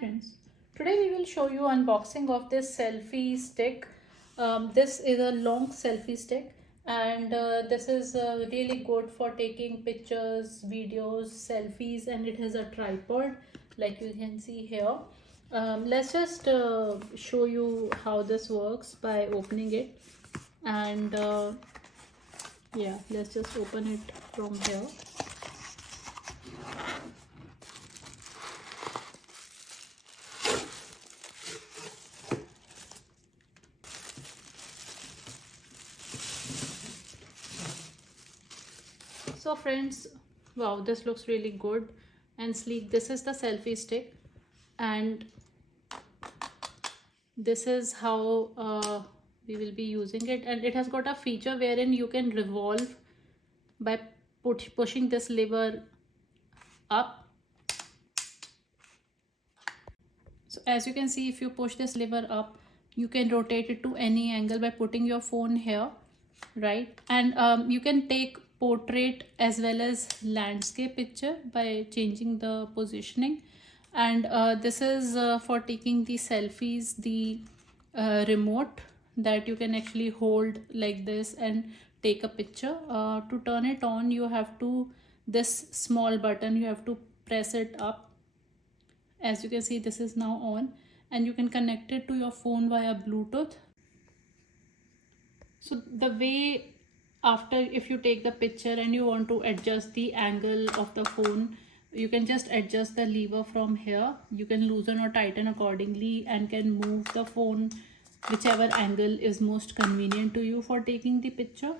friends, today we will show you unboxing of this selfie stick. This is a long selfie stick and this is really good for taking pictures, videos, selfies, and it has a tripod like you can see here. Let's just show you how this works by opening it, and yeah, let's just open it from here. So friends, wow, this looks really good and sleek. This is the selfie stick, and this is how we will be using it. And it has got a feature wherein you can revolve by pushing this lever up. So as you can see, if you push this lever up, you can rotate it to any angle by putting your phone here, right? And you can take portrait as well as landscape picture by changing the positioning. And this is for taking the selfies, the remote that you can actually hold like this and take a picture. To turn it on, you have to, this small button, you have to press it up. As you can see, this is now on, and you can connect it to your phone via Bluetooth. So the way, after, if you take the picture and you want to adjust the angle of the phone, you can just adjust the lever from here. You can loosen or tighten accordingly and can move the phone whichever angle is most convenient to you for taking the picture.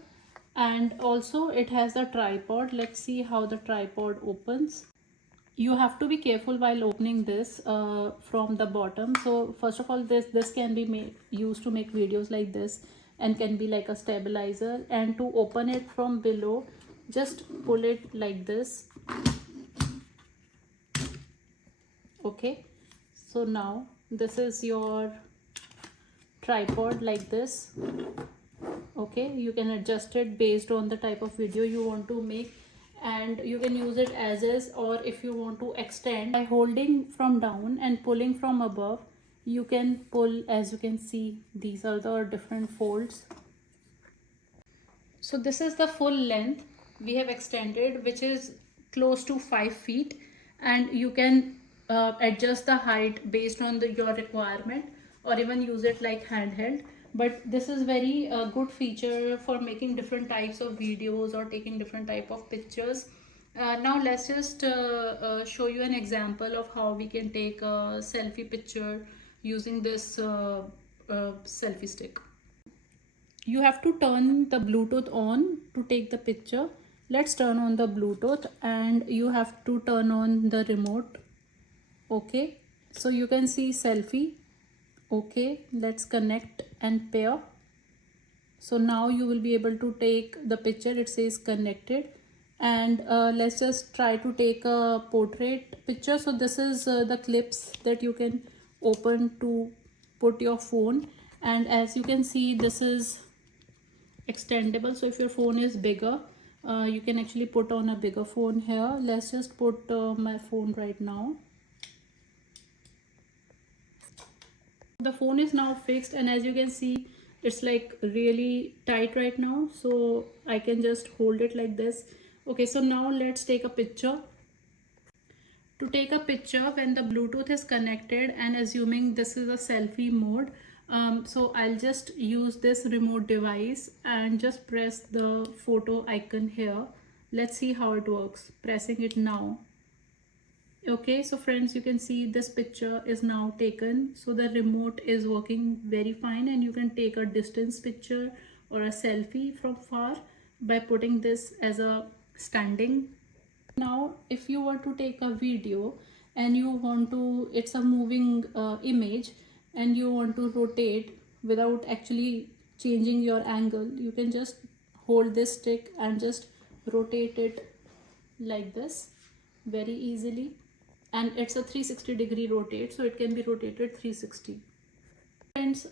And also it has a tripod. Let's see how the tripod opens. You have to be careful while opening this from the bottom. So first of all, this can be used to make videos like this and can be like a stabilizer. And to open it from below, just pull it like this. Okay, so now this is your tripod like this. Okay, you can adjust it based on the type of video you want to make, and you can use it as is, or if you want to extend by holding from down and pulling from above, you can pull. As you can see, these are the different folds. So this is the full length we have extended, which is close to 5 feet, and you can adjust the height based on your requirement, or even use it like handheld. But this is very good feature for making different types of videos or taking different type of pictures. Now let's just show you an example of how we can take a selfie picture using this selfie stick. You have to turn the Bluetooth on to take the picture. Let's turn on the Bluetooth, and you have to turn on the remote. Okay, so you can see selfie. Okay, let's connect and pair. So now you will be able to take the picture. It says connected. And let's just try to take a portrait picture. So this is the clips that you can open to put your phone. And as you can see, this is extendable. So if your phone is bigger, you can actually put on a bigger phone here. Let's just put my phone right now. The phone is now fixed, and as you can see, it's like really tight right now, so I can just hold it like this. Okay, so now let's take a picture. To take a picture when the Bluetooth is connected, and assuming this is a selfie mode, so I'll just use this remote device and just press the photo icon here. Let's see how it works. Pressing it now. Okay, so friends, you can see this picture is now taken. So the remote is working very fine, and you can take a distance picture or a selfie from far by putting this as a standing. Now if you were to take a video and you want to, it's a moving image, and you want to rotate without actually changing your angle, you can just hold this stick and just rotate it like this very easily. And it's a 360-degree rotate, so it can be rotated 360. Friends,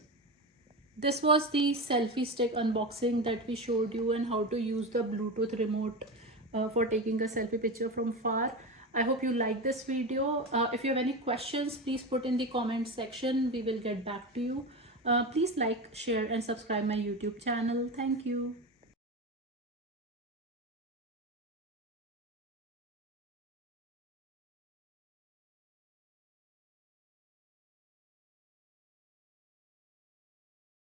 this was the selfie stick unboxing that we showed you, and how to use the Bluetooth remote for taking a selfie picture from far. I hope you like this video. If you have any questions, please put in the comment section. We will get back to you. Please like, share and subscribe my YouTube channel. Thank you.